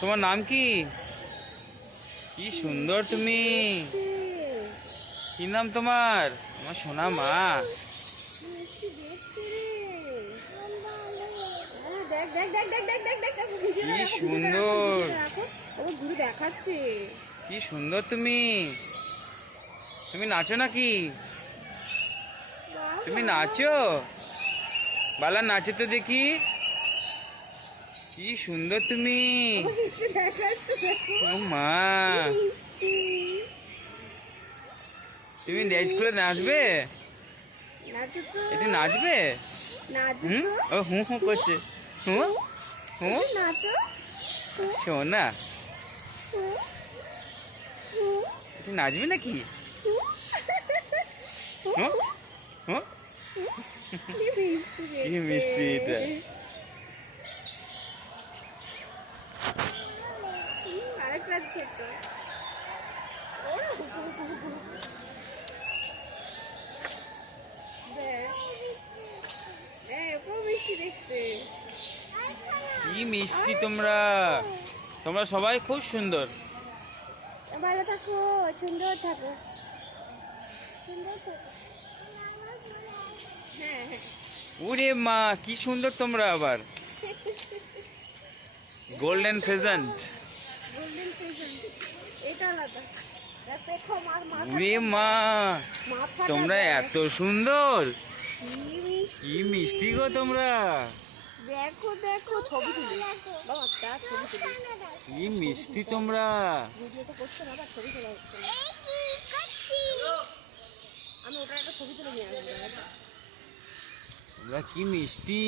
তোমার নাম কি? কি সুন্দর তুমি। কি নাম তোমার? আমার সোনা মা। কি সুন্দর। দেখাচ্ছে কি সুন্দর তুমি। তুমি নাচো নাকি? তুমি নাচো? বালা নাচো তো দেখি। কি সুন্দর তুমি। ও মা, তুমি ড্যান্স করে নাচবে? একটু নাচবে? হুম, ও হুঁ হুঁ করছে। হুঁ হুঁ, সোনা একটু নাচবে নাকি? হুঁ হুঁ, কি মিষ্টি এটা। আরেকটা ছোট মিষ্টি দেখতে। কি মিষ্টি তোমরা। তোমরা সবাই খুব সুন্দর। ভালো থাকো, সুন্দর থাকো, সুন্দর থাকো। হ্যাঁ হ্যাঁ, ওরে মা, কি সুন্দর তোমরা আবার। গোল্ডেন ফেজেন্ট। গোল্ডেন প্রেজেন্ট এটা আলাদা। দেখো মার মাথা, ওরে মা, তোমরা এত সুন্দর। কি মিষ্টি গো তোমরা। দেখো দেখো ছবি তুলি বাবা, তা ছবি তুলি। কি মিষ্টি তোমরা। ভিডিও তো করছে না, আবার ছবি তোলা হচ্ছে না। আমি ওটার একটা ছবি তুলে নিয়ে আসবো। তোমরা কি মিষ্টি।